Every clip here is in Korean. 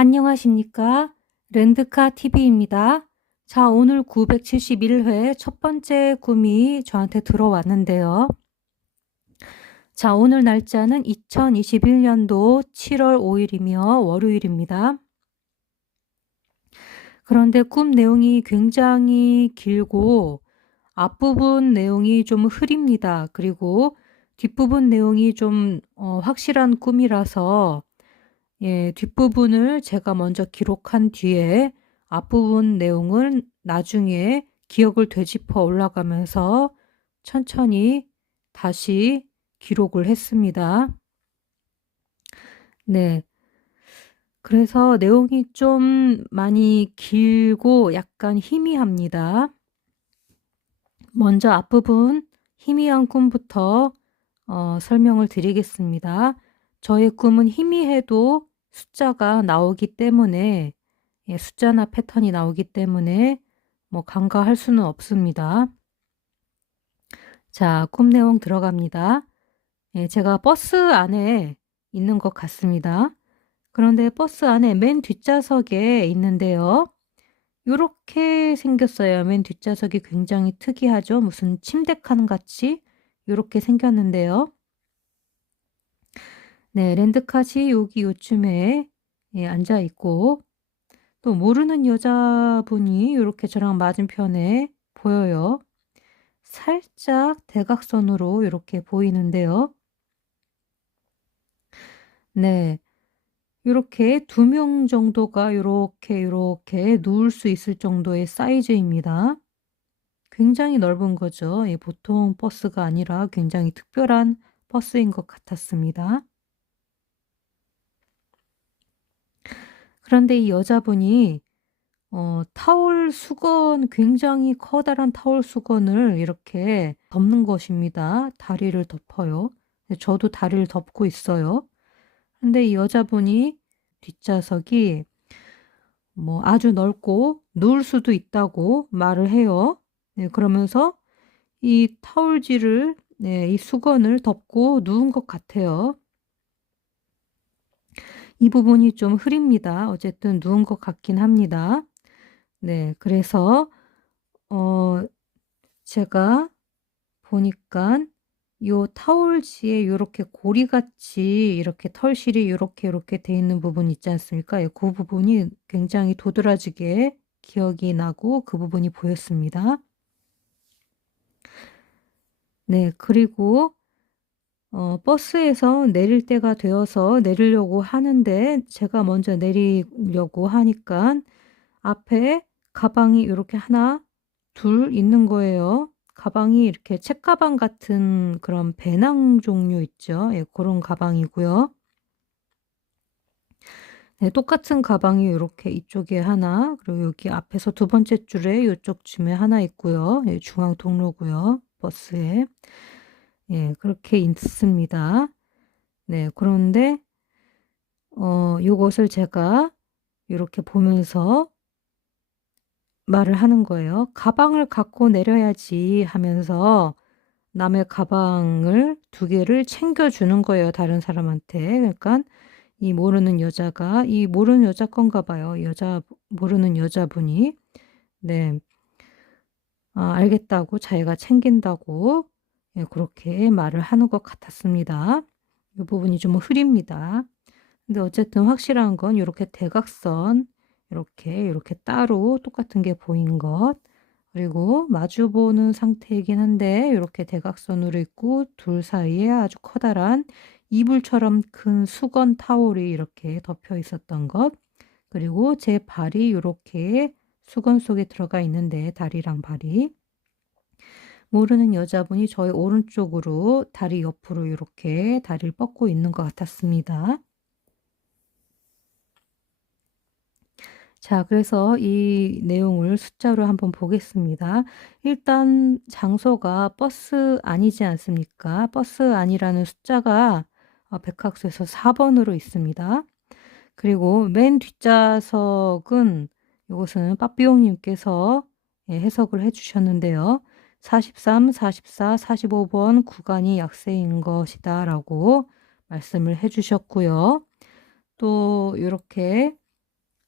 안녕하십니까? 렌드카 TV입니다. 자, 오늘 971회 첫 번째 꿈이 저한테 들어왔는데요. 자, 오늘 날짜는 2021년도 7월 5일이며 월요일입니다. 그런데 꿈 내용이 굉장히 길고 앞부분 내용이 좀 흐립니다. 그리고 뒷부분 내용이 좀 확실한 꿈이라서 뒷부분을 제가 먼저 기록한 뒤에 앞부분 내용은 나중에 기억을 되짚어 올라가면서 천천히 다시 기록을 했습니다. 네. 그래서 내용이 좀 많이 길고 약간 희미합니다. 먼저 앞부분 희미한 꿈부터 설명을 드리겠습니다. 저의 꿈은 희미해도 숫자가 나오기 때문에 숫자나 패턴이 나오기 때문에 뭐 간과할 수는 없습니다. 자, 꿈 내용 들어갑니다. 제가 버스 안에 있는 것 같습니다. 그런데 버스 안에 맨 뒷좌석에 있는데요. 요렇게 생겼어요. 맨 뒷좌석이 굉장히 특이하죠. 무슨 침대칸 같이 요렇게 생겼는데요. 네, 랜드카시 여기 요쯤에 앉아 있고 또 모르는 여자분이 이렇게 저랑 맞은편에 보여요. 살짝 대각선으로 이렇게 보이는데요. 네, 이렇게 2명 정도가 이렇게 누울 수 있을 정도의 사이즈입니다. 굉장히 넓은 거죠. 보통 버스가 아니라 굉장히 특별한 버스인 것 같았습니다. 그런데 이 여자분이 타올 수건, 굉장히 커다란 타올 수건을 이렇게 덮는 것입니다. 다리를 덮어요. 저도 다리를 덮고 있어요. 근데 이 여자분이 뒷좌석이 뭐 아주 넓고 누울 수도 있다고 말을 해요. 네, 그러면서 이 타올지를, 이 수건을 덮고 누운 것 같아요. 이 부분이 좀 흐립니다. 어쨌든 누운 것 같긴 합니다. 네, 그래서 제가 보니까 요 타올지에 요렇게 고리같이 이렇게 털실이 요렇게 돼 있는 부분 있지 않습니까? 그 부분이 굉장히 도드라지게 기억이 나고 그 부분이 보였습니다. 네, 그리고 버스에서 내릴 때가 되어서 내리려고 하는데 제가 먼저 내리려고 하니까 앞에 가방이 이렇게 하나, 둘 있는 거예요. 가방이 이렇게 책가방 같은 그런 배낭 종류 있죠. 그런 가방이고요. 네, 똑같은 가방이 이렇게 이쪽에 하나, 그리고 여기 앞에서 두 번째 줄에 이쪽 쯤에 하나 있고요. 중앙 통로고요. 버스에. 그렇게 있습니다. 네, 그런데 요것을 제가 이렇게 보면서 말을 하는 거예요. "가방을 갖고 내려야지." 하면서 남의 가방을 2개를 챙겨주는 거예요, 다른 사람한테. 그러니까 이 모르는 여자가, 이 모르는 여자 건가 봐요. 모르는 여자분이. 네. 알겠다고, 자기가 챙긴다고 그렇게 말을 하는 것 같았습니다. 이 부분이 좀 흐립니다. 근데 어쨌든 확실한 건 요렇게 대각선, 이렇게 따로 똑같은 게 보인 것, 그리고 마주 보는 상태이긴 한데 이렇게 대각선으로 있고 둘 사이에 아주 커다란 이불처럼 큰 수건 타올이 이렇게 덮여 있었던 것, 그리고 제 발이 이렇게 수건 속에 들어가 있는데 다리랑 발이, 모르는 여자분이 저의 오른쪽으로 다리 옆으로 이렇게 다리를 뻗고 있는 것 같았습니다. 자, 그래서 이 내용을 숫자로 한번 보겠습니다. 일단 장소가 버스 안이지 않습니까? 버스 안이라는 숫자가 백학수에서 4번으로 있습니다. 그리고 맨 뒷좌석은 이것은 빠삐용님께서 해석을 해주셨는데요. 43, 44, 45번 구간이 약세인 것이다 라고 말씀을 해주셨고요. 또 이렇게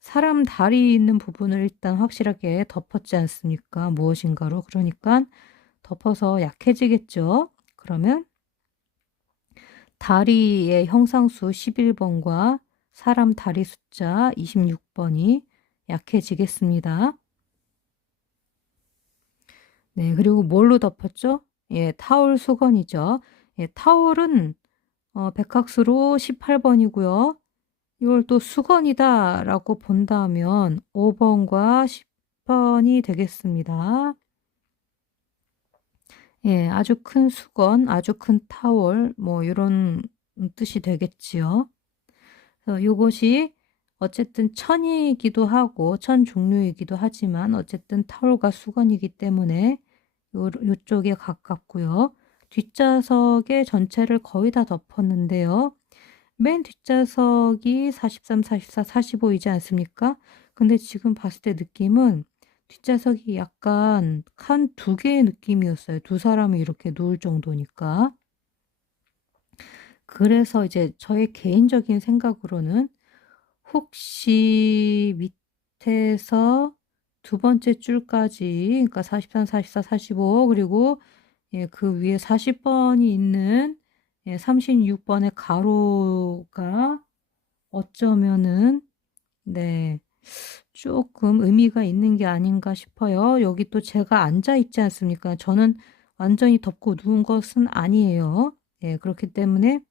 사람 다리 있는 부분을 일단 확실하게 덮었지 않습니까? 무엇인가로. 그러니까 덮어서 약해지겠죠. 그러면 다리의 형상수 11번과 사람 다리 숫자 26번이 약해지겠습니다. 네, 그리고 뭘로 덮었죠? 예, 타올 수건이죠. 예, 타올은 백학수로 18번이고요. 이걸 또 수건이다라고 본다면 5번과 10번이 되겠습니다. 예, 아주 큰 수건, 아주 큰 타월, 뭐 이런 뜻이 되겠지요. 그래서 이것이 어쨌든 천이기도 하고 천 종류이기도 하지만 어쨌든 타월과 수건이기 때문에 요쪽에 가깝고요. 뒷좌석의 전체를 거의 다 덮었는데요. 맨 뒷좌석이 43, 44, 45이지 않습니까? 근데 지금 봤을 때 느낌은 뒷좌석이 약간 칸 두 개의 느낌이었어요. 두 사람이 이렇게 누울 정도니까. 그래서 이제 저의 개인적인 생각으로는 혹시 밑에서 두 번째 줄까지, 그러니까 43, 44, 45, 그리고 예, 그 위에 40번이 있는 36번의 가로가 어쩌면은 네, 조금 의미가 있는 게 아닌가 싶어요. 여기 또 제가 앉아 있지 않습니까? 저는 완전히 덮고 누운 것은 아니에요. 예, 그렇기 때문에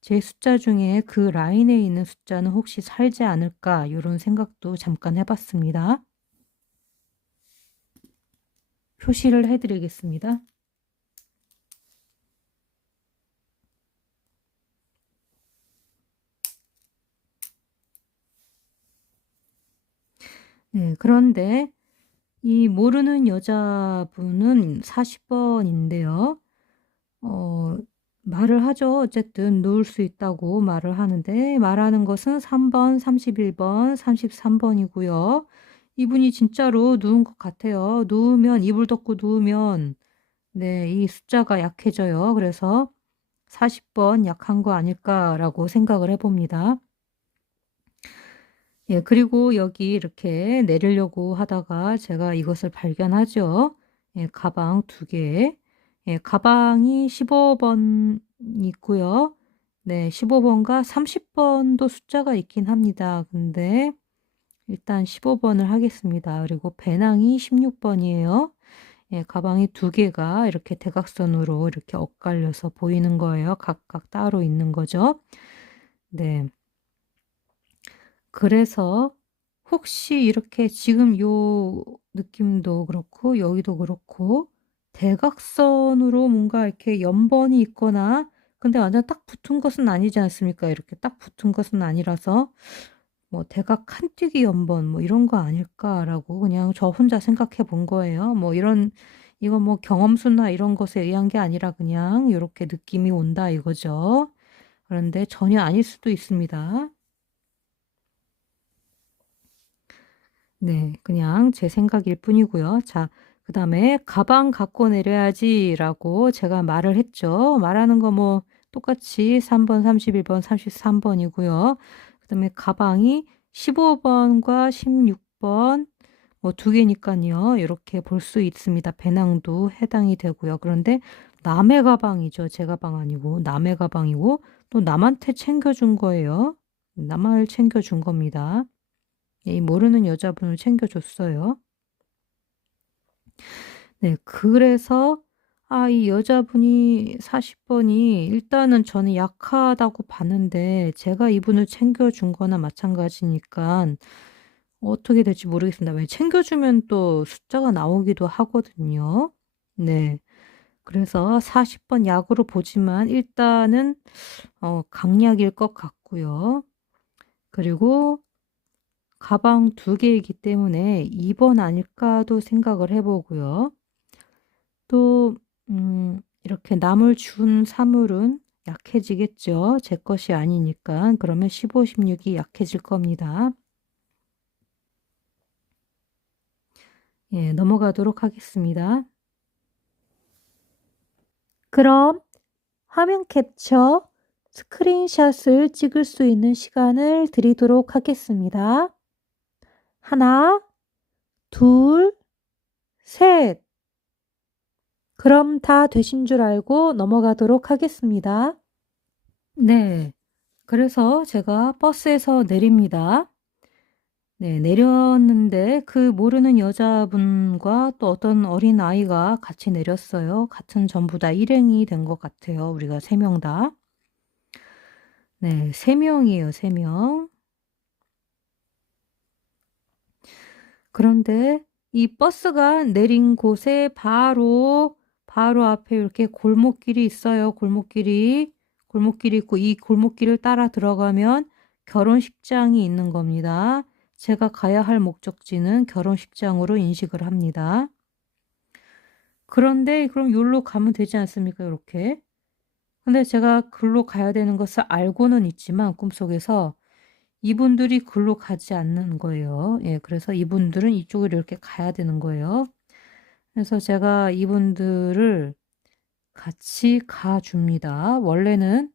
제 숫자 중에 그 라인에 있는 숫자는 혹시 살지 않을까 이런 생각도 잠깐 해봤습니다. 표시를 해드리겠습니다. 네, 그런데 이 모르는 여자분은 40번인데요. 말을 하죠. 어쨌든 누울 수 있다고 말을 하는데 말하는 것은 3번, 31번, 33번이고요. 이분이 진짜로 누운 것 같아요. 누우면 이불 덮고 누우면 네, 이 숫자가 약해져요. 그래서 40번 약한 거 아닐까라고 생각을 해봅니다. 예, 그리고 여기 이렇게 내리려고 하다가 제가 이것을 발견하죠. 예, 가방 두 개. 예, 가방이 15번 있고요. 네, 15번과 30번도 숫자가 있긴 합니다. 근데 일단 15번을 하겠습니다. 그리고 배낭이 16번이에요. 예, 가방이 두 개가 이렇게 대각선으로 이렇게 엇갈려서 보이는 거예요. 각각 따로 있는 거죠. 네. 그래서 혹시 이렇게 지금 요 느낌도 그렇고 여기도 그렇고 대각선으로 뭔가 이렇게 연번이 있거나 근데 완전 딱 붙은 것은 아니지 않습니까? 이렇게 딱 붙은 것은 아니라서 뭐 대각 칸뛰기 연번 뭐 이런 거 아닐까라고 그냥 저 혼자 생각해 본 거예요. 뭐 이런 이거 뭐 경험수나 이런 것에 의한 게 아니라 그냥 이렇게 느낌이 온다 이거죠. 그런데 전혀 아닐 수도 있습니다. 네, 그냥 제 생각일 뿐이고요. 자, 그 다음에 가방 갖고 내려야지라고 제가 말을 했죠. 말하는 거 뭐 똑같이 3번, 31번, 33번이고요. 그 다음에 가방이 15번과 16번 뭐 두 개니까요. 이렇게 볼 수 있습니다. 배낭도 해당이 되고요. 그런데 남의 가방이죠. 제 가방 아니고 남의 가방이고 또 남한테 챙겨준 거예요. 남을 챙겨준 겁니다. 이 모르는 여자분을 챙겨줬어요. 네, 그래서 이 여자분이 40번이 일단은 저는 약하다고 봤는데 제가 이분을 챙겨준 거나 마찬가지니까 어떻게 될지 모르겠습니다. 왜 챙겨주면 또 숫자가 나오기도 하거든요. 네. 그래서 40번 약으로 보지만 일단은 강약일 것 같고요. 그리고 가방 두 개이기 때문에 2번 아닐까도 생각을 해보고요. 또 이렇게 남을 준 사물은 약해지겠죠. 제 것이 아니니까. 그러면 15, 16이 약해질 겁니다. 예, 넘어가도록 하겠습니다. 그럼 화면 캡처, 스크린샷을 찍을 수 있는 시간을 드리도록 하겠습니다. 하나, 둘, 셋. 그럼 다 되신 줄 알고 넘어가도록 하겠습니다. 네. 그래서 제가 버스에서 내립니다. 네, 내렸는데 그 모르는 여자분과 또 어떤 어린아이가 같이 내렸어요. 같은 전부 다 일행이 된 것 같아요. 우리가 3명 다. 네, 3명이에요, 3명. 그런데 이 버스가 내린 곳에 바로 앞에 이렇게 골목길이 있어요. 골목길이 있고 이 골목길을 따라 들어가면 결혼식장이 있는 겁니다. 제가 가야 할 목적지는 결혼식장으로 인식을 합니다. 그런데 그럼 여기로 가면 되지 않습니까? 이렇게. 근데 제가 글로 가야 되는 것을 알고는 있지만 꿈속에서 이분들이 글로 가지 않는 거예요. 예, 그래서 이분들은 이쪽으로 이렇게 가야 되는 거예요. 그래서 제가 이분들을 같이 가줍니다. 원래는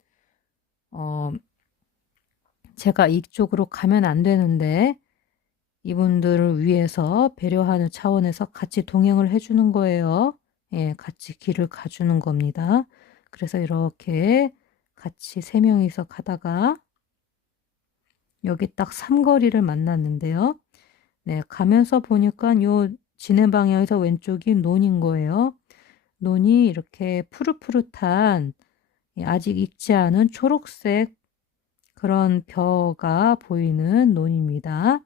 제가 이쪽으로 가면 안 되는데 이분들을 위해서 배려하는 차원에서 같이 동행을 해주는 거예요. 예, 같이 길을 가주는 겁니다. 그래서 이렇게 같이 3명이서 가다가 여기 딱 삼거리를 만났는데요. 네, 가면서 보니까 요 진해 방향에서 왼쪽이 논인 거예요. 논이 이렇게 푸릇푸릇한 아직 익지 않은 초록색 그런 벼가 보이는 논입니다.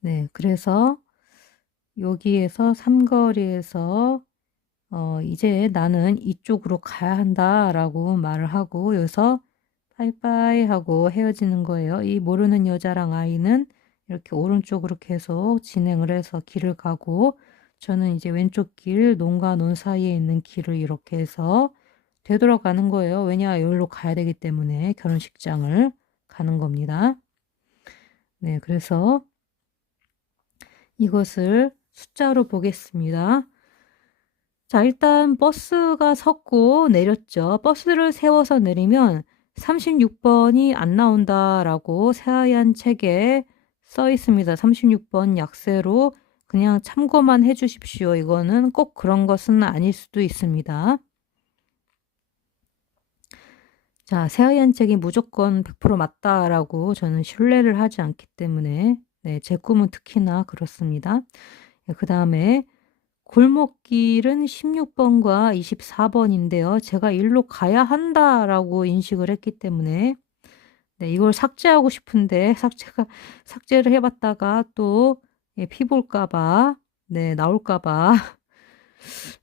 네, 그래서 여기에서 삼거리에서 이제 나는 이쪽으로 가야 한다라고 말을 하고 여기서 빠이빠이 하고 헤어지는 거예요. 이 모르는 여자랑 아이는 이렇게 오른쪽으로 계속 진행을 해서 길을 가고 저는 이제 왼쪽 길, 논과 논 사이에 있는 길을 이렇게 해서 되돌아가는 거예요. 왜냐, 여기로 가야 되기 때문에 결혼식장을 가는 겁니다. 네, 그래서 이것을 숫자로 보겠습니다. 자, 일단 버스가 섰고 내렸죠. 버스를 세워서 내리면 36번이 안 나온다라고 새하얀 책에 써 있습니다. 36번 약세로 그냥 참고만 해 주십시오. 이거는 꼭 그런 것은 아닐 수도 있습니다. 자, 새하얀 책이 무조건 100% 맞다라고 저는 신뢰를 하지 않기 때문에 네, 제 꿈은 특히나 그렇습니다. 그 다음에 골목길은 16번과 24번인데요. 제가 일로 가야 한다라고 인식을 했기 때문에 네, 이걸 삭제하고 싶은데 삭제를 해봤다가 또 피볼까 봐 네, 나올까 봐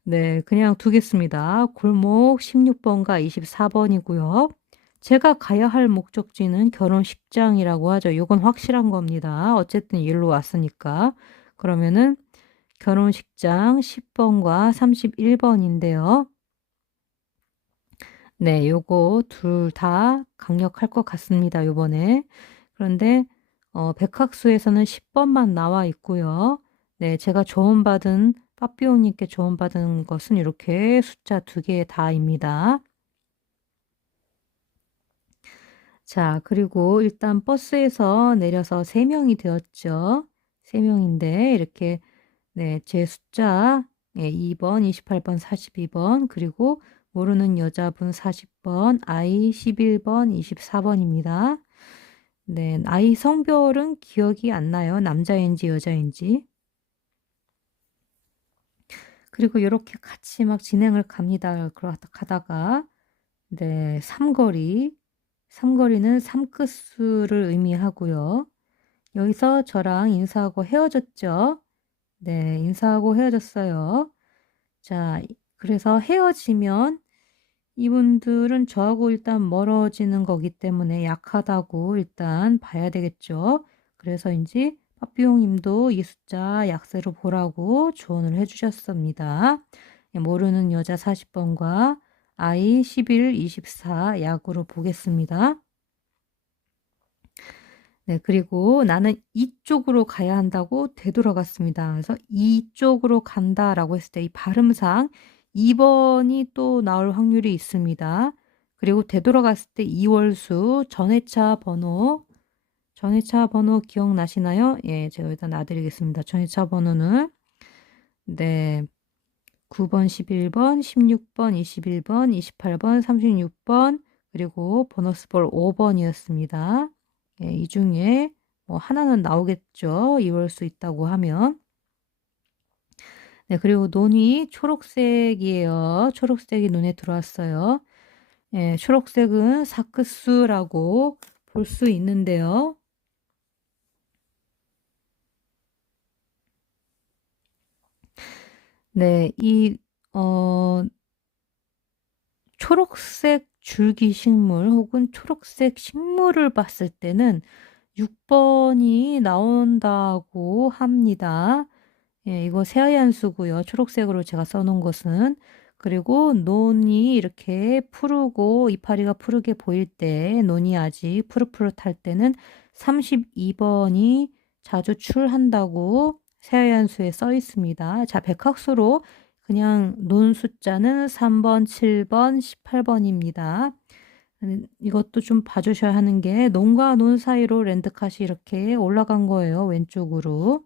네, 그냥 두겠습니다. 골목 16번과 24번이고요. 제가 가야 할 목적지는 결혼식장이라고 하죠. 이건 확실한 겁니다. 어쨌든 일로 왔으니까. 그러면은 결혼식장 10번과 31번인데요. 네, 요거 둘 다 강력할 것 같습니다, 요번에. 그런데 백학수에서는 10번만 나와 있고요. 네, 제가 조언받은 빠삐오님께 조언받은 것은 이렇게 숫자 2개 다입니다. 자, 그리고 일단 버스에서 내려서 3명이 되었죠. 3명인데 이렇게 네, 제 숫자 2번, 28번, 42번 그리고 모르는 여자분 40번, 아이 11번, 24번입니다. 네, 아이 성별은 기억이 안 나요. 남자인지 여자인지. 그리고 이렇게 같이 막 진행을 갑니다. 가다가 네, 삼거리는 삼끝수를 의미하고요. 여기서 저랑 인사하고 헤어졌죠. 네, 인사하고 헤어졌어요. 자, 그래서 헤어지면 이분들은 저하고 일단 멀어지는 거기 때문에 약하다고 일단 봐야 되겠죠. 그래서인지 빠삐용님도 이 숫자 약세로 보라고 조언을 해주셨습니다. 모르는 여자 40번과 아이 11, 24 약으로 보겠습니다. 네, 그리고 나는 이쪽으로 가야 한다고 되돌아갔습니다. 그래서 이쪽으로 간다라고 했을 때 이 발음상 2번이 또 나올 확률이 있습니다. 그리고 되돌아갔을 때 이월수 전회차 번호 전회차 번호 기억나시나요? 예, 제가 일단 놔드리겠습니다. 전회차 번호는 네, 9번, 11번, 16번, 21번, 28번, 36번, 그리고 보너스볼 5번이었습니다. 예, 이 중에 뭐 하나는 나오겠죠. 이럴 수 있다고 하면. 네, 그리고 논이 초록색이에요. 초록색이 눈에 들어왔어요. 예, 초록색은 사크수라고 볼 수 있는데요. 네, 초록색 줄기식물 혹은 초록색 식물을 봤을 때는 6번이 나온다고 합니다. 예, 이거 새하얀수고요. 초록색으로 제가 써놓은 것은. 그리고 논이 이렇게 푸르고 이파리가 푸르게 보일 때, 논이 아직 푸릇푸릇할 때는 32번이 자주 출한다고 새하얀수에 써 있습니다. 자, 백학수로 그냥 논 숫자는 3번, 7번, 18번입니다. 이것도 좀 봐주셔야 하는 게 논과 논 사이로 랜드컷이 이렇게 올라간 거예요. 왼쪽으로.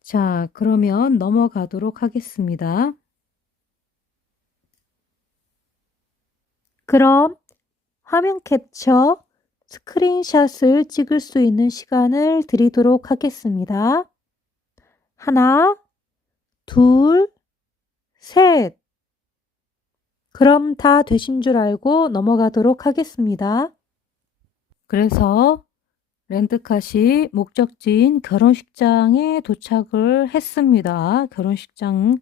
자, 그러면 넘어가도록 하겠습니다. 그럼 화면 캡처, 스크린샷을 찍을 수 있는 시간을 드리도록 하겠습니다. 하나, 둘, 셋. 그럼 다 되신 줄 알고 넘어가도록 하겠습니다. 그래서 렌트카시 목적지인 결혼식장에 도착을 했습니다. 결혼식장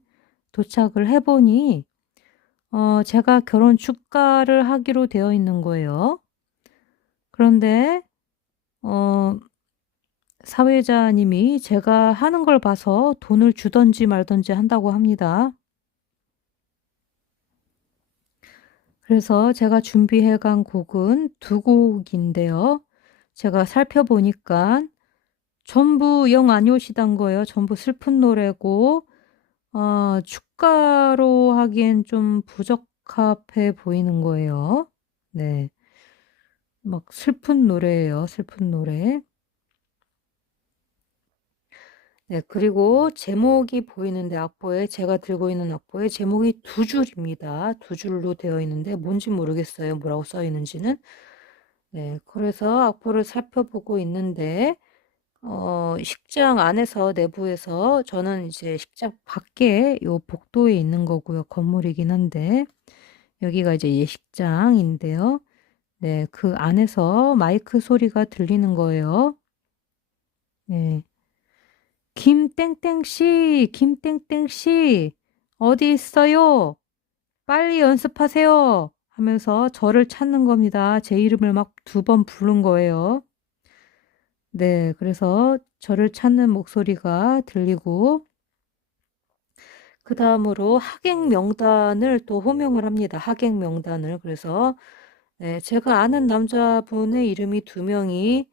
도착을 해보니 제가 결혼 축가를 하기로 되어 있는 거예요. 그런데 사회자님이 제가 하는 걸 봐서 돈을 주던지 말던지 한다고 합니다. 그래서 제가 준비해 간 곡은 두 곡인데요. 제가 살펴보니까 전부 영 아니오시단 거예요. 전부 슬픈 노래고 축가로 하기엔 좀 부적합해 보이는 거예요. 네. 막 슬픈 노래예요. 슬픈 노래. 네, 그리고 제목이 보이는데 악보에 제가 들고 있는 악보에 제목이 두 줄입니다. 두 줄로 되어 있는데 뭔지 모르겠어요. 뭐라고 써 있는지는. 네, 그래서 악보를 살펴보고 있는데 식장 안에서 내부에서 저는 이제 식장 밖에 요 복도에 있는 거고요. 건물이긴 한데 여기가 이제 예식장인데요. 네, 그 안에서 마이크 소리가 들리는 거예요. 네. 김땡땡씨, 김땡땡씨, 어디 있어요? 빨리 연습하세요. 하면서 저를 찾는 겁니다. 제 이름을 막 두 번 부른 거예요. 네, 그래서 저를 찾는 목소리가 들리고, 그 다음으로 하객 명단을 또 호명을 합니다. 하객 명단을. 그래서, 네, 제가 아는 남자분의 이름이 두 명이나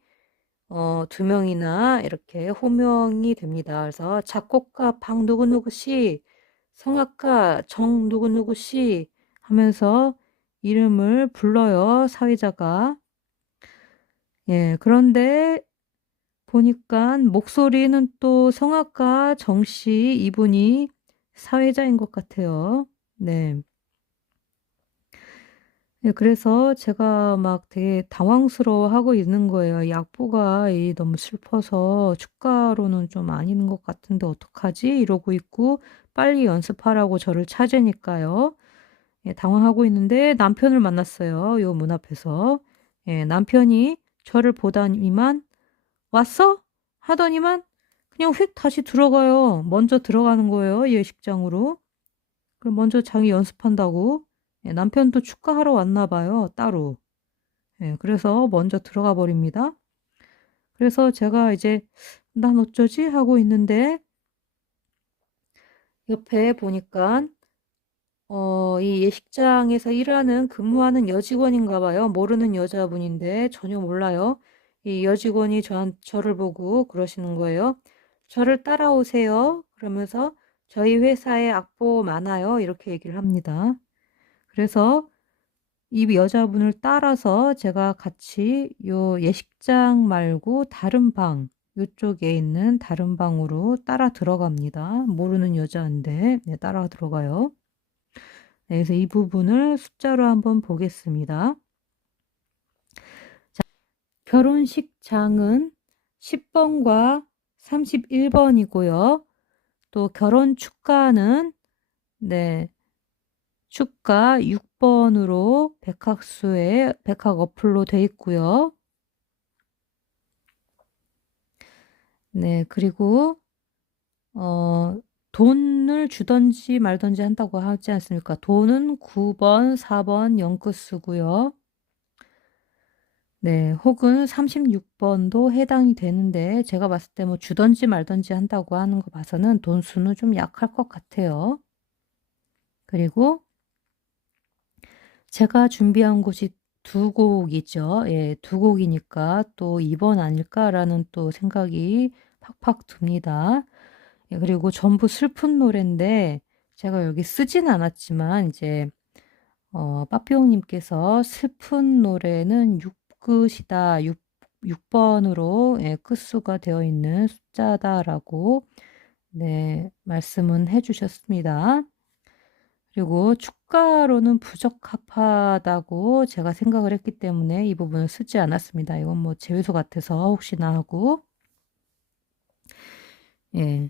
이렇게 호명이 됩니다. 그래서 작곡가 박 누구누구 씨, 성악가 정 누구누구 씨 하면서 이름을 불러요. 사회자가. 예, 그런데 보니까 목소리는 또 성악가 정 씨 이분이 사회자인 것 같아요. 네. 네, 그래서 제가 막 되게 당황스러워하고 있는 거예요. 이 악보가 너무 슬퍼서 축가로는 좀 아닌 것 같은데 어떡하지? 이러고 있고 빨리 연습하라고 저를 찾으니까요. 예, 당황하고 있는데 남편을 만났어요. 요 문 앞에서. 예, 남편이 저를 보다니만 왔어? 하더니만 그냥 휙 다시 들어가요. 먼저 들어가는 거예요. 예식장으로. 그럼 먼저 자기 연습한다고. 예, 남편도 축가하러 왔나 봐요. 따로. 예, 그래서 먼저 들어가 버립니다. 그래서 제가 이제 난 어쩌지 하고 있는데 옆에 보니까 이 예식장에서 일하는 근무하는 여직원인가 봐요. 모르는 여자분인데 전혀 몰라요. 이 여직원이 저를 보고 그러시는 거예요. 저를 따라오세요. 그러면서 저희 회사에 악보 많아요. 이렇게 얘기를 합니다. 그래서 이 여자분을 따라서 제가 같이 요 예식장 말고 다른 방, 요쪽에 있는 다른 방으로 따라 들어갑니다. 모르는 여자인데, 네, 따라 들어가요. 네, 그래서 이 부분을 숫자로 한번 보겠습니다. 자, 결혼식장은 10번과 31번이고요. 또 결혼 축가는, 네, 축가 6번으로 백학수에 백학 어플로 돼 있고요. 네, 그리고 돈을 주던지 말던지 한다고 하지 않습니까? 돈은 9번, 4번 영끝수고요. 네, 혹은 36번도 해당이 되는데 제가 봤을 때 뭐 주던지 말던지 한다고 하는 거 봐서는 돈 수는 좀 약할 것 같아요. 그리고 제가 준비한 곳이 두 곡이죠. 예, 두 곡이니까 또 2번 아닐까라는 또 생각이 팍팍 듭니다. 예, 그리고 전부 슬픈 노래인데 제가 여기 쓰진 않았지만 이제 빠삐용님께서 슬픈 노래는 6끝이다. 6번으로 예, 끝수가 되어 있는 숫자다라고 네, 말씀은 해주셨습니다. 그리고 축가로는 부적합하다고 제가 생각을 했기 때문에 이 부분을 쓰지 않았습니다. 이건 뭐 제외소 같아서 혹시나 하고 예,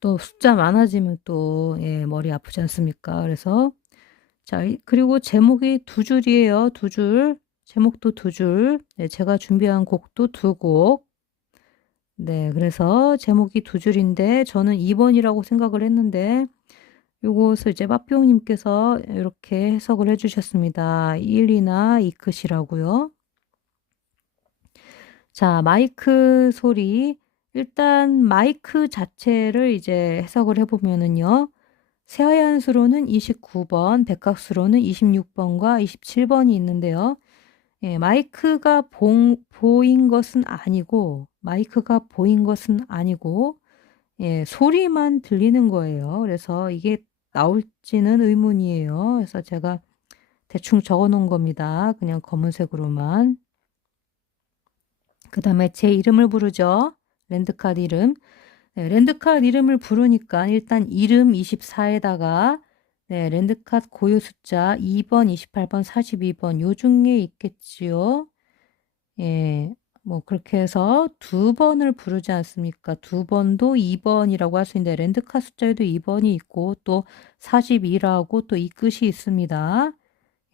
또 숫자 많아지면 또 예, 머리 아프지 않습니까? 그래서 자, 그리고 제목이 두 줄이에요. 두 줄. 제목도 두 줄. 네, 제가 준비한 곡도 두 곡. 네, 그래서 제목이 두 줄인데 저는 2번이라고 생각을 했는데 요것을 이제 빠삐용님께서 이렇게 해석을 해주셨습니다. 1, 2나 2컷이라고요. 자, 마이크 소리. 일단 마이크 자체를 이제 해석을 해보면은요. 새하얀 수로는 29번, 백각수로는 26번과 27번이 있는데요. 예, 마이크가 보인 것은 아니고, 마이크가 보인 것은 아니고, 예, 소리만 들리는 거예요. 그래서 이게 나올지는 의문이에요. 그래서 제가 대충 적어 놓은 겁니다. 그냥 검은색으로만. 그 다음에 제 이름을 부르죠. 랜드카드 이름. 네, 랜드카드 이름을 부르니까 일단 이름 24에다가 네, 랜드카드 고유 숫자 2번, 28번, 42번 요 중에 있겠지요. 예, 뭐 그렇게 해서 두 번을 부르지 않습니까? 두 번도 2번이라고 할 수 있는데 랜드카드 숫자에도 2번이 있고 또 42라고 또 이 끝이 있습니다.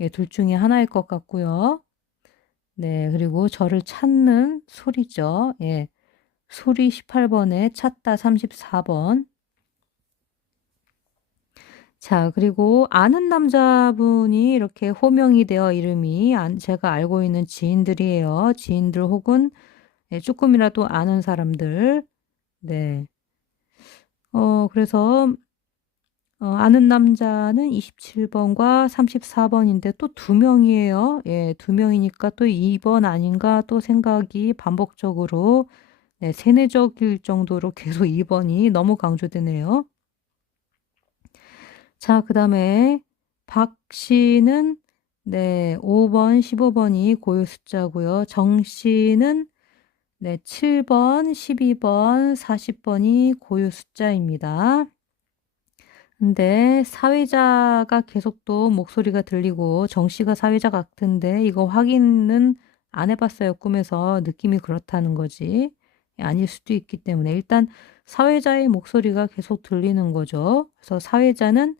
예, 둘 중에 하나일 것 같고요. 네, 그리고 저를 찾는 소리죠. 예. 소리 18번에 찾다 34번. 자, 그리고 아는 남자분이 이렇게 호명이 되어 이름이 제가 알고 있는 지인들이에요. 지인들 혹은 예, 조금이라도 아는 사람들. 네. 그래서 아는 남자는 27번과 34번인데 또 두 명이에요. 예, 두 명이니까 또 2번 아닌가 또 생각이 반복적으로 네, 세뇌적일 정도로 계속 2번이 너무 강조되네요. 자, 그 다음에 박 씨는 네, 5번, 15번이 고유 숫자고요. 정 씨는 네, 7번, 12번, 40번이 고유 숫자입니다. 근데 사회자가 계속 또 목소리가 들리고 정 씨가 사회자 같은데 이거 확인은 안 해봤어요. 꿈에서 느낌이 그렇다는 거지. 아닐 수도 있기 때문에 일단 사회자의 목소리가 계속 들리는 거죠. 그래서 사회자는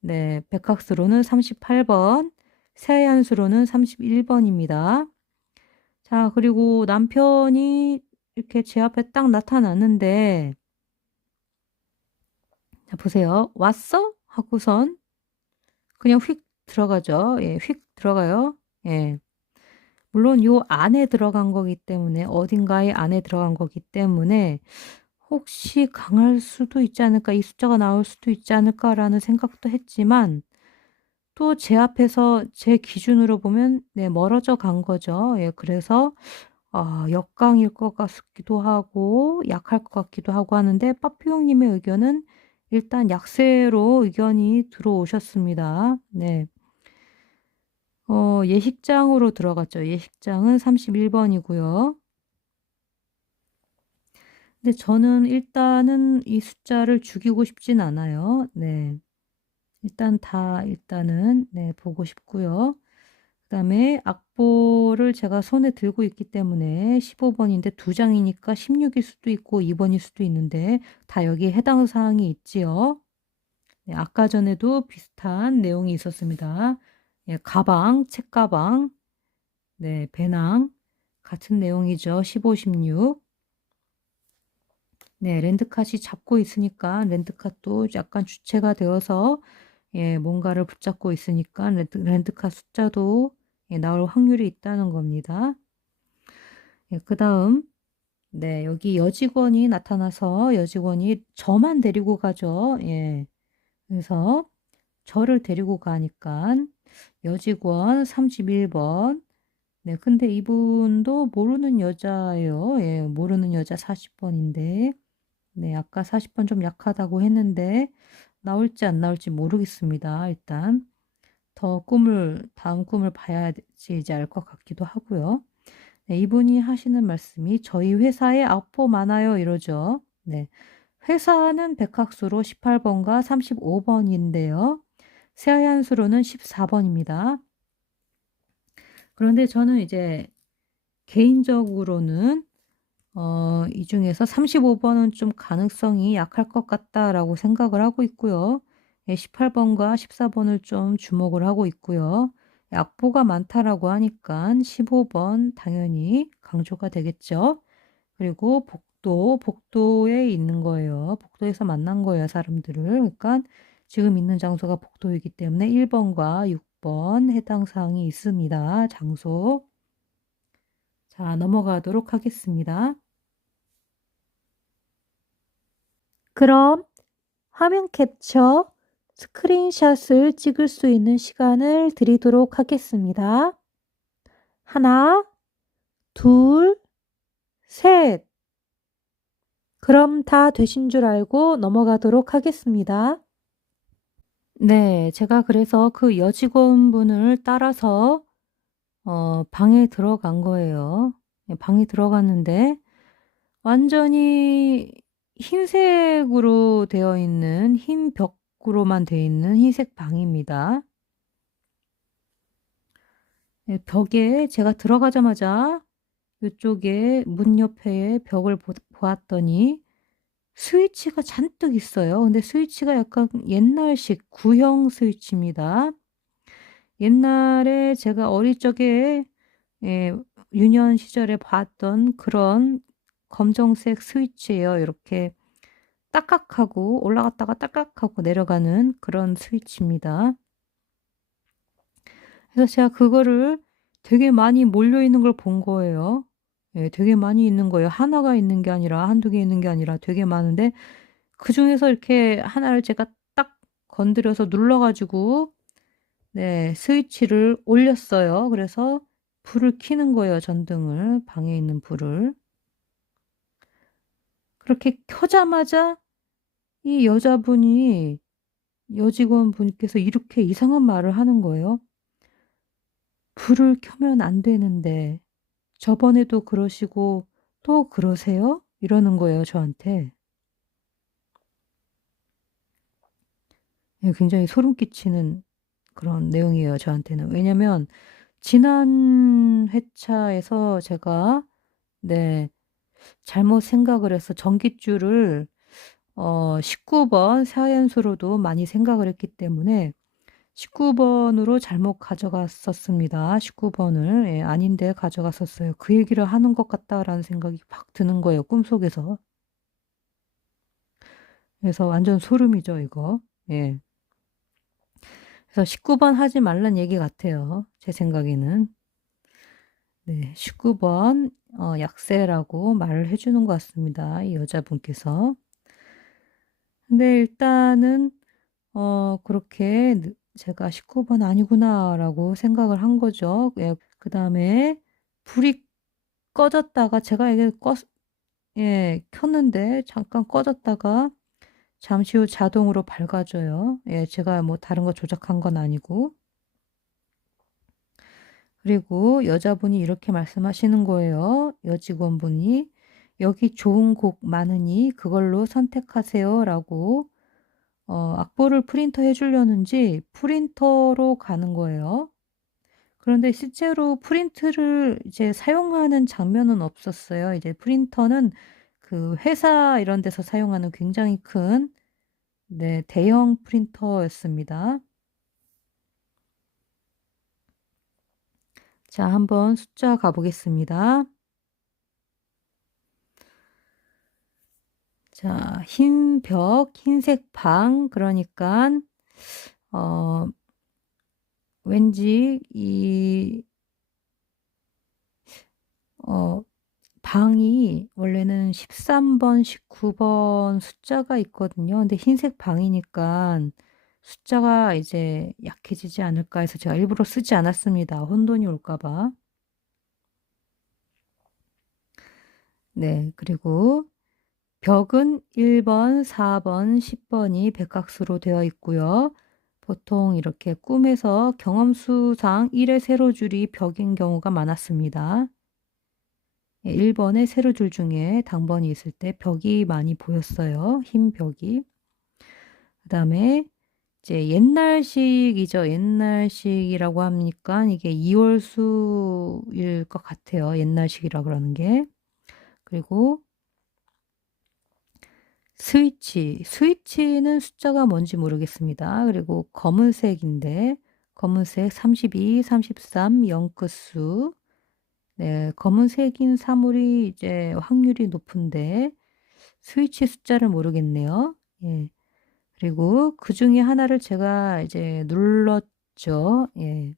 네, 백학수로는 38번, 세한수로는 31번입니다. 자, 그리고 남편이 이렇게 제 앞에 딱 나타났는데 자, 보세요. 왔어? 하고선 그냥 휙 들어가죠. 예, 휙 들어가요. 예. 물론 요 안에 들어간 거기 때문에 어딘가에 안에 들어간 거기 때문에 혹시 강할 수도 있지 않을까, 이 숫자가 나올 수도 있지 않을까라는 생각도 했지만 또 제 앞에서 제 기준으로 보면 네, 멀어져 간 거죠. 예, 그래서 역강일 것 같기도 하고 약할 것 같기도 하고 하는데 빠삐용님의 의견은 일단 약세로 의견이 들어오셨습니다. 네. 예식장으로 들어갔죠. 예식장은 31번이고요. 근데 저는 일단은 이 숫자를 죽이고 싶진 않아요. 네. 일단은 네 보고 싶고요. 그다음에 악보를 제가 손에 들고 있기 때문에 15번인데 두 장이니까 16일 수도 있고 2번일 수도 있는데 다 여기에 해당 사항이 있지요. 네, 아까 전에도 비슷한 내용이 있었습니다. 예, 가방, 책가방, 네, 배낭 같은 내용이죠. 15, 16. 네, 렌트카시 잡고 있으니까 렌트카도 약간 주체가 되어서 예, 뭔가를 붙잡고 있으니까 렌트카 숫자도 예, 나올 확률이 있다는 겁니다. 예, 그 다음 네, 여기 여직원이 나타나서 여직원이 저만 데리고 가죠. 예, 그래서 저를 데리고 가니까 여직원 31번. 네, 근데 이분도 모르는 여자예요. 예, 모르는 여자 40번인데 네, 아까 40번 좀 약하다고 했는데 나올지 안 나올지 모르겠습니다. 일단 다음 꿈을 봐야지 이제 알 것 같기도 하고요. 네, 이분이 하시는 말씀이 저희 회사에 악보 많아요 이러죠. 네, 회사는 백학수로 18번과 35번인데요. 새하얀 수로는 14번입니다. 그런데 저는 이제 개인적으로는 이 중에서 35번은 좀 가능성이 약할 것 같다라고 생각을 하고 있고요. 18번과 14번을 좀 주목을 하고 있고요. 악보가 많다라고 하니까 15번 당연히 강조가 되겠죠. 그리고 복도에 있는 거예요. 복도에서 만난 거예요, 사람들을. 그러니까 지금 있는 장소가 복도이기 때문에 1번과 6번 해당 사항이 있습니다. 장소. 자, 넘어가도록 하겠습니다. 그럼 화면 캡처, 스크린샷을 찍을 수 있는 시간을 드리도록 하겠습니다. 하나, 둘, 셋. 그럼 다 되신 줄 알고 넘어가도록 하겠습니다. 네, 제가 그래서 그 여직원분을 따라서 방에 들어간 거예요. 예, 방에 들어갔는데 완전히 흰색으로 되어 있는 흰 벽으로만 되어 있는 흰색 방입니다. 예, 벽에 제가 들어가자마자 이쪽에 문 옆에 벽을 보았더니 스위치가 잔뜩 있어요. 근데 스위치가 약간 옛날식 구형 스위치입니다. 옛날에 제가 어릴 적에 예, 유년 시절에 봤던 그런 검정색 스위치예요. 이렇게 딱딱하고 올라갔다가 딱딱하고 내려가는 그런 스위치입니다. 그래서 제가 그거를 되게 많이 몰려 있는 걸 본 거예요. 예, 되게 많이 있는 거예요. 하나가 있는 게 아니라 한두 개 있는 게 아니라 되게 많은데 그중에서 이렇게 하나를 제가 딱 건드려서 눌러 가지고 네, 스위치를 올렸어요. 그래서 불을 켜는 거예요, 전등을. 방에 있는 불을. 그렇게 켜자마자 이 여직원분께서 이렇게 이상한 말을 하는 거예요. 불을 켜면 안 되는데 저번에도 그러시고 또 그러세요? 이러는 거예요, 저한테. 예, 굉장히 소름 끼치는 그런 내용이에요, 저한테는. 왜냐면 지난 회차에서 제가 네, 잘못 생각을 해서 전깃줄을 19번 사연수로도 많이 생각을 했기 때문에 19번으로 잘못 가져갔었습니다. 19번을. 예, 아닌데 가져갔었어요. 그 얘기를 하는 것 같다라는 생각이 팍 드는 거예요, 꿈속에서. 그래서 완전 소름이죠, 이거. 예. 그래서 19번 하지 말란 얘기 같아요. 제 생각에는. 네, 19번 약세라고 말을 해주는 것 같습니다. 이 여자분께서. 근데 일단은 그렇게 제가 19번 아니구나라고 생각을 한 거죠. 예, 그다음에 불이 꺼졌다가 제가 이게 예, 켰는데 잠깐 꺼졌다가 잠시 후 자동으로 밝아져요. 예, 제가 뭐 다른 거 조작한 건 아니고. 그리고 여자분이 이렇게 말씀하시는 거예요. 여직원분이 여기 좋은 곡 많으니 그걸로 선택하세요 라고 악보를 프린터 해주려는지 프린터로 가는 거예요. 그런데 실제로 프린트를 이제 사용하는 장면은 없었어요. 이제 프린터는 그 회사 이런 데서 사용하는 굉장히 큰 네, 대형 프린터였습니다. 자, 한번 숫자 가보겠습니다. 자, 흰 벽, 흰색 방, 그러니까 왠지 이 방이 원래는 13번, 19번 숫자가 있거든요. 근데 흰색 방이니까 숫자가 이제 약해지지 않을까 해서 제가 일부러 쓰지 않았습니다. 혼돈이 올까 봐. 네, 그리고 벽은 1번, 4번, 10번이 백각수로 되어 있고요. 보통 이렇게 꿈에서 경험수상 1의 세로줄이 벽인 경우가 많았습니다. 1번의 세로줄 중에 당번이 있을 때 벽이 많이 보였어요. 흰 벽이. 그 다음에 이제 옛날식이죠. 옛날식이라고 하니까 이게 2월수일 것 같아요. 옛날식이라 그러는 게. 그리고 스위치는 숫자가 뭔지 모르겠습니다. 그리고 검은색인데 검은색 32, 33, 0끝수. 네, 검은색인 사물이 이제 확률이 높은데 스위치 숫자를 모르겠네요. 예. 그리고 그 중에 하나를 제가 이제 눌렀죠. 예.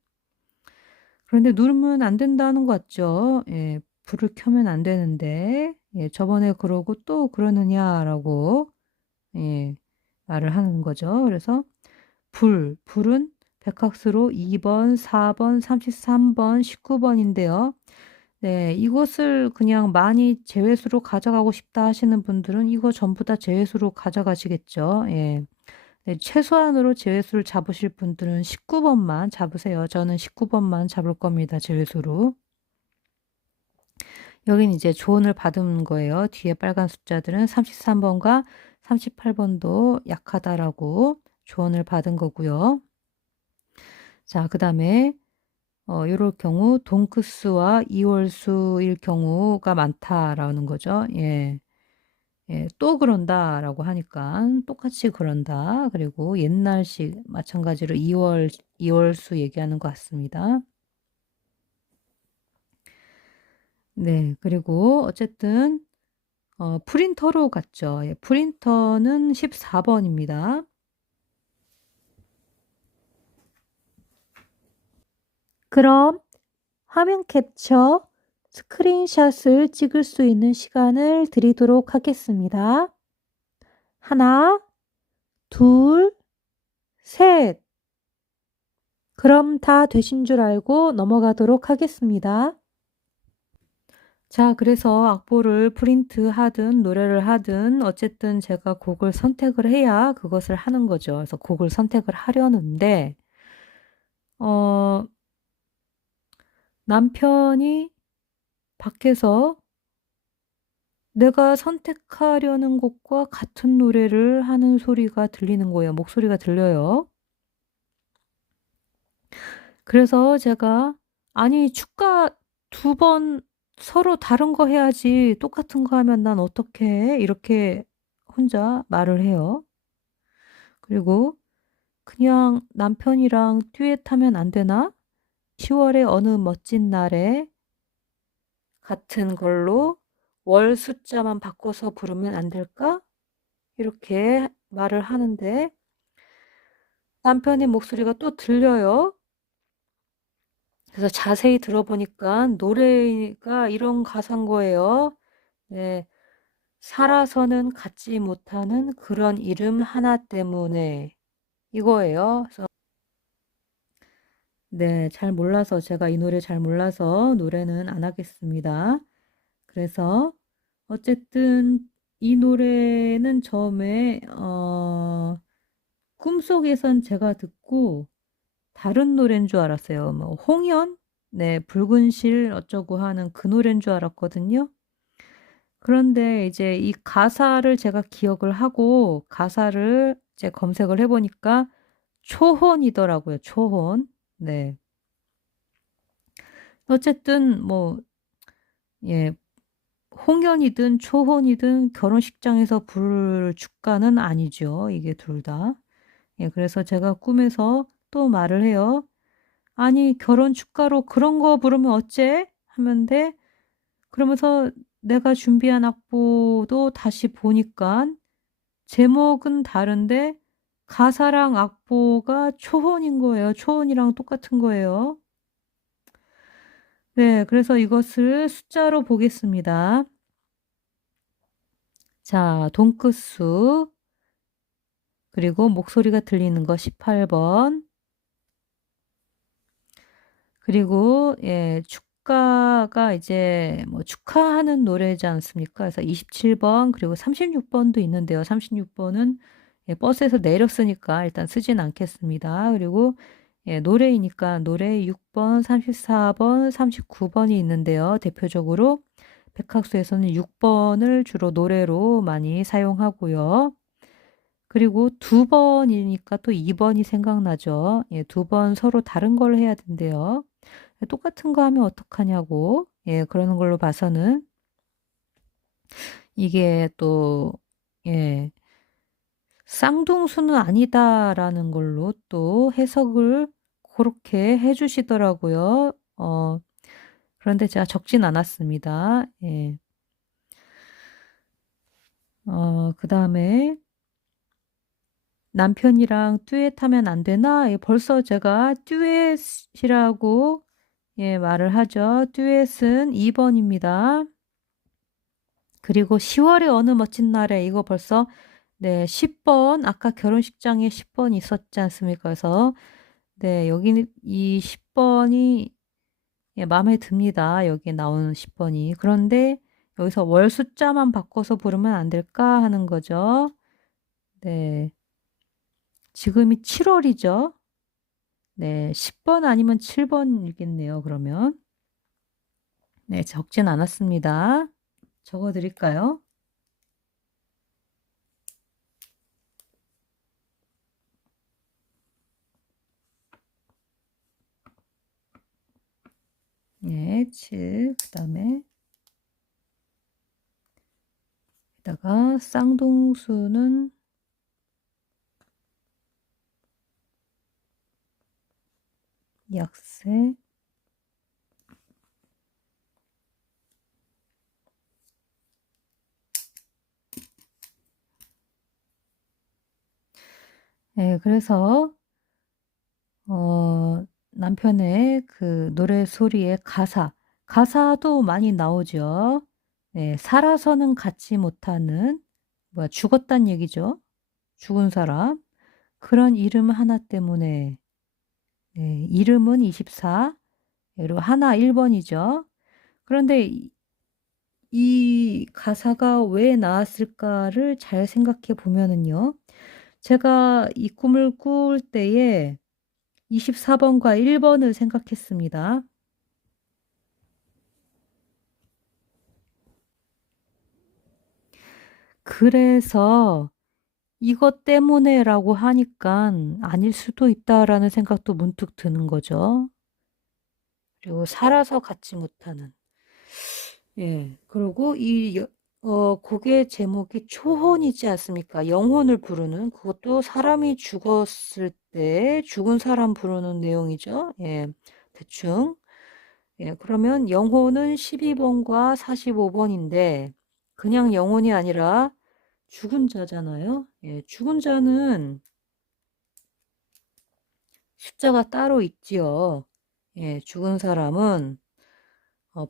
그런데 누르면 안 된다는 거 같죠? 예. 불을 켜면 안 되는데, 예. 저번에 그러고 또 그러느냐라고, 예. 말을 하는 거죠. 그래서 불은 백학수로 2번, 4번, 33번, 19번인데요. 네, 이것을 그냥 많이 제외수로 가져가고 싶다 하시는 분들은 이거 전부 다 제외수로 가져가시겠죠. 예. 네, 최소한으로 제외수를 잡으실 분들은 19번만 잡으세요. 저는 19번만 잡을 겁니다. 제외수로. 여긴 이제 조언을 받은 거예요. 뒤에 빨간 숫자들은 33번과 38번도 약하다라고 조언을 받은 거고요. 자, 그 다음에 이럴 경우 돈크스와 이월수일 경우가 많다라는 거죠. 예. 예, 또 그런다라고 하니까 똑같이 그런다. 그리고 옛날식 마찬가지로 2월수 얘기하는 것 같습니다. 네, 그리고 어쨌든 프린터로 갔죠. 예, 프린터는 14번입니다. 그럼 화면 캡처 스크린샷을 찍을 수 있는 시간을 드리도록 하겠습니다. 하나, 둘, 셋. 그럼 다 되신 줄 알고 넘어가도록 하겠습니다. 자, 그래서 악보를 프린트하든 노래를 하든 어쨌든 제가 곡을 선택을 해야 그것을 하는 거죠. 그래서 곡을 선택을 하려는데 남편이 밖에서 내가 선택하려는 곡과 같은 노래를 하는 소리가 들리는 거예요. 목소리가 들려요. 그래서 제가 아니 축가 2번 서로 다른 거 해야지 똑같은 거 하면 난 어떡해? 이렇게 혼자 말을 해요. 그리고 그냥 남편이랑 듀엣하면 안 되나? 10월의 어느 멋진 날에 같은 걸로 월 숫자만 바꿔서 부르면 안 될까? 이렇게 말을 하는데 남편의 목소리가 또 들려요. 그래서 자세히 들어보니까 노래가 이런 가사인 거예요. 네. 살아서는 갖지 못하는 그런 이름 하나 때문에 이거예요. 그래서 네, 잘 몰라서 제가 이 노래 잘 몰라서 노래는 안 하겠습니다. 그래서 어쨌든 이 노래는 처음에 꿈속에선 제가 듣고 다른 노래인 줄 알았어요. 뭐 홍연? 네, 붉은 실 어쩌고 하는 그 노래인 줄 알았거든요. 그런데 이제 이 가사를 제가 기억을 하고 가사를 이제 검색을 해보니까 초혼이더라고요. 초혼. 네. 어쨌든 뭐, 예, 홍연이든 초혼이든 결혼식장에서 부를 축가는 아니죠. 이게 둘 다. 예, 그래서 제가 꿈에서 또 말을 해요. 아니, 결혼 축가로 그런 거 부르면 어째? 하면데, 그러면서 내가 준비한 악보도 다시 보니까 제목은 다른데 가사랑 악보가 초혼인 거예요. 초혼이랑 똑같은 거예요. 네, 그래서 이것을 숫자로 보겠습니다. 자, 돈끝수, 그리고 목소리가 들리는 거 18번, 그리고 예, 축가가 이제 뭐 축하하는 노래지 않습니까? 그래서 27번, 그리고 36번도 있는데요. 36번은 예, 버스에서 내렸으니까 일단 쓰진 않겠습니다. 그리고 예, 노래이니까 노래 6번, 34번, 39번이 있는데요. 대표적으로 백학수에서는 6번을 주로 노래로 많이 사용하고요. 그리고 두 번이니까 또 2번이 생각나죠. 예, 두 번 서로 다른 걸 해야 된대요. 똑같은 거 하면 어떡하냐고. 예, 그러는 걸로 봐서는 이게 또, 예, 쌍둥수는 아니다라는 걸로 또 해석을 그렇게 해주시더라고요. 그런데 제가 적진 않았습니다. 예. 그 다음에 남편이랑 듀엣하면 안 되나? 예, 벌써 제가 듀엣이라고 예, 말을 하죠. 듀엣은 2번입니다. 그리고 10월의 어느 멋진 날에 이거 벌써 네, 10번 아까 결혼식장에 10번 있었지 않습니까? 그래서 네, 여기는 이 10번이 예, 마음에 듭니다. 여기 나오는 10번이. 그런데 여기서 월 숫자만 바꿔서 부르면 안 될까 하는 거죠. 네. 지금이 7월이죠. 네, 10번 아니면 7번이겠네요, 그러면. 네, 적진 않았습니다. 적어 드릴까요? 네, 7, 그 다음에 여기다가 쌍둥수는 약세, 네, 그래서 남편의 그 노래 소리의 가사도 많이 나오죠. 네, 살아서는 갖지 못하는, 뭐야, 죽었단 얘기죠. 죽은 사람. 그런 이름 하나 때문에, 네, 이름은 24, 그리고 하나 1번이죠. 그런데 이 가사가 왜 나왔을까를 잘 생각해 보면은요. 제가 이 꿈을 꿀 때에 24번과 1번을 생각했습니다. 그래서 이것 때문에라고 하니까 아닐 수도 있다라는 생각도 문득 드는 거죠. 그리고 살아서 갖지 못하는. 예. 그리고 곡의 제목이 초혼이지 않습니까? 영혼을 부르는 그것도 사람이 죽었을 때 죽은 사람 부르는 내용이죠. 예. 대충. 예. 그러면 영혼은 12번과 45번인데 그냥 영혼이 아니라 죽은 자잖아요. 예. 죽은 자는 숫자가 따로 있지요. 예. 죽은 사람은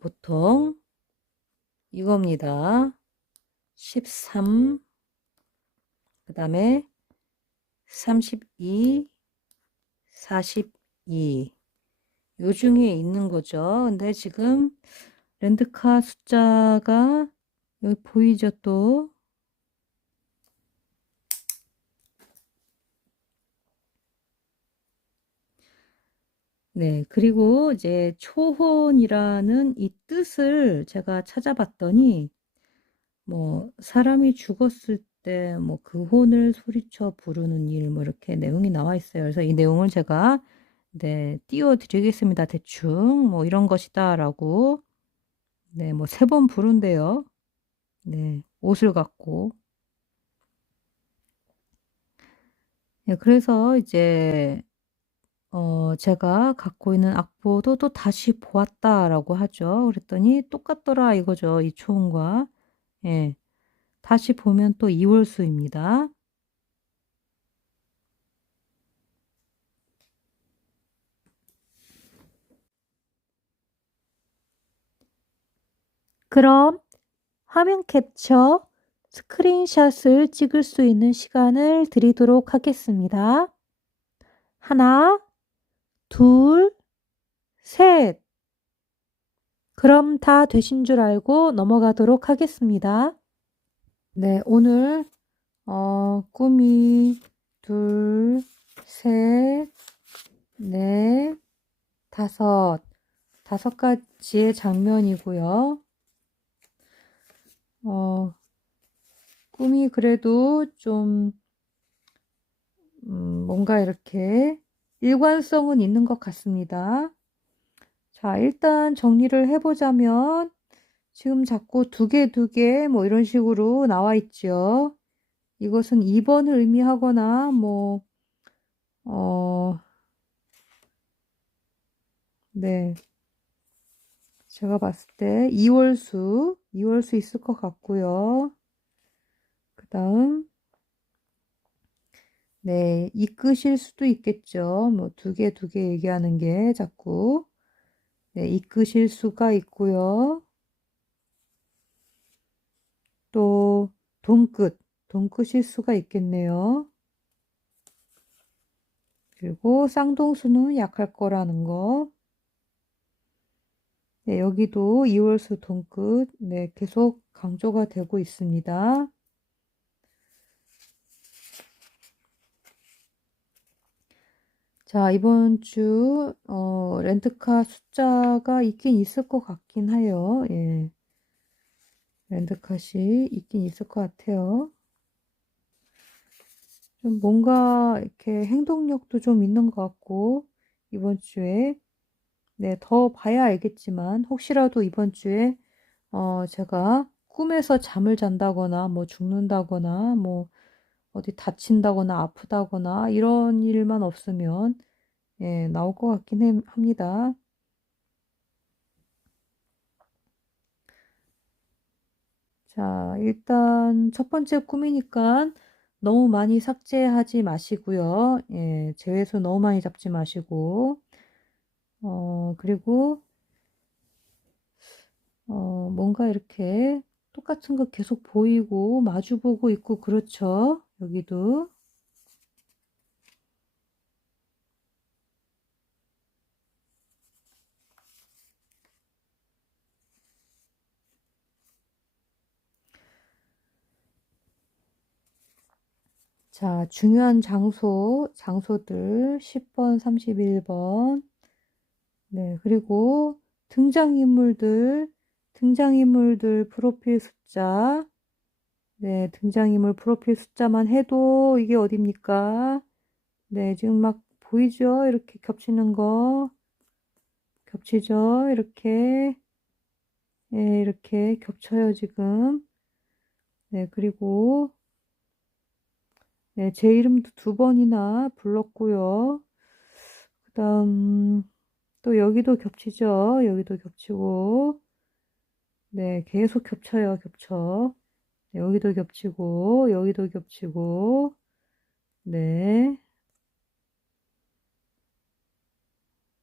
보통 이겁니다. 13, 그 다음에 32, 42. 요 중에 있는 거죠. 근데 지금 랜드카 숫자가 여기 보이죠 또. 네. 그리고 이제 초혼이라는 이 뜻을 제가 찾아봤더니 뭐 사람이 죽었을 때 뭐 그 혼을 소리쳐 부르는 일 뭐 이렇게 내용이 나와 있어요. 그래서 이 내용을 제가 네 띄워 드리겠습니다. 대충 뭐 "이런 것이다."라고. 네 뭐 3번 부른대요. 네. 옷을 갖고. 예 그래서 이제 제가 갖고 있는 악보도 또 "다시 보았다."라고 하죠. 그랬더니 똑같더라 이거죠, 이 초음과. 예. 다시 보면 또 이월수입니다. 그럼 화면 캡처, 스크린샷을 찍을 수 있는 시간을 드리도록 하겠습니다. 하나, 둘, 셋. 그럼 다 되신 줄 알고 넘어가도록 하겠습니다. 네, 오늘 꿈이 둘, 셋, 넷, 다섯 가지의 장면이고요. 꿈이 그래도 좀 뭔가 이렇게 일관성은 있는 것 같습니다. 자, 일단 정리를 해 보자면 지금 자꾸 두 개, 두 개 뭐 이런 식으로 나와 있죠. 이것은 2 번을 의미하거나 뭐 어 네. 제가 봤을 때 이월수 있을 것 같고요. 그다음 네. 이끄실 수도 있겠죠. 뭐 두 개, 두 개 얘기하는 게 자꾸. 네. 이끄실 수가 있고요. 또 돈끝일 수가 있겠네요. 그리고 쌍동수는 약할 거라는 거. 네. 여기도 이월수 돈끝. 네. 계속 강조가 되고 있습니다. 자, 이번 주 렌트카 숫자가 있긴 있을 것 같긴 해요. 예. 렌트카시 있긴 있을 것 같아요. 좀 뭔가 이렇게 행동력도 좀 있는 것 같고 이번 주에 네, 더 봐야 알겠지만 혹시라도 이번 주에 제가 꿈에서 잠을 잔다거나 뭐 죽는다거나 뭐 어디 다친다거나 아프다거나 이런 일만 없으면 예, 나올 것 같긴 합니다. 자, 일단 첫 번째 꿈이니까 너무 많이 삭제하지 마시고요. 예, 제외수 너무 많이 잡지 마시고 그리고 뭔가 이렇게 똑같은 거 계속 보이고 마주 보고 있고 그렇죠. 여기도. 자, 중요한 장소들 10번, 31번. 네, 그리고 등장인물들 프로필 숫자. 네, 등장인물 프로필 숫자만 해도 이게 어딥니까? 네, 지금 막 보이죠? 이렇게 겹치는 거. 겹치죠? 이렇게. 예, 이렇게 겹쳐요, 지금. 네, 그리고 네, 제 이름도 2번이나 불렀고요. 그다음 또 여기도 겹치죠. 여기도 겹치고. 네, 계속 겹쳐요, 겹쳐. 네, 여기도 겹치고, 여기도 겹치고. 네.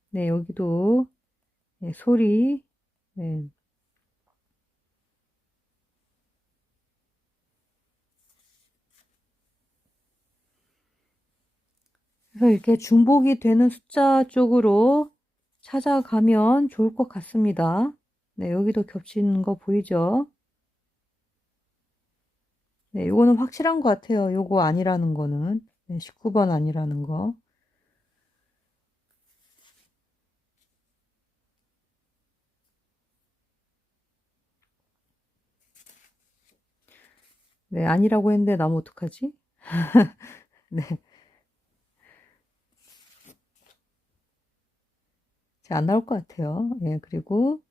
네, 여기도 네, 소리. 네. 그래서 이렇게 중복이 되는 숫자 쪽으로 찾아가면 좋을 것 같습니다. 네, 여기도 겹치는 거 보이죠? 네, 요거는 확실한 것 같아요. 요거 아니라는 거는. 네, 19번 아니라는 거. 네, 아니라고 했는데 나오면 어떡하지? 네. 잘 안 나올 것 같아요. 예, 그리고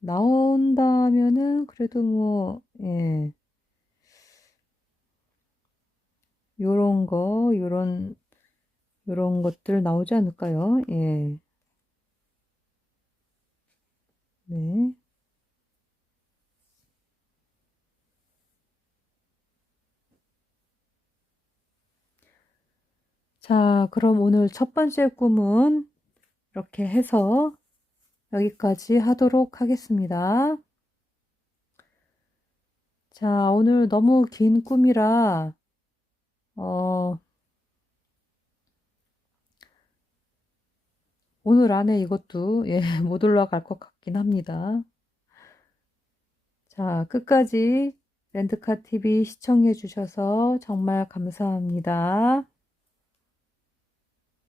나온다면은 그래도 뭐, 예, 요런 거, 요런 것들 나오지 않을까요? 예, 네. 자, 그럼 오늘 첫 번째 꿈은 이렇게 해서 여기까지 하도록 하겠습니다. 자, 오늘 너무 긴 꿈이라, 어, 오늘 안에 이것도, 예, 못 올라갈 것 같긴 합니다. 자, 끝까지 렌드카 TV 시청해 주셔서 정말 감사합니다.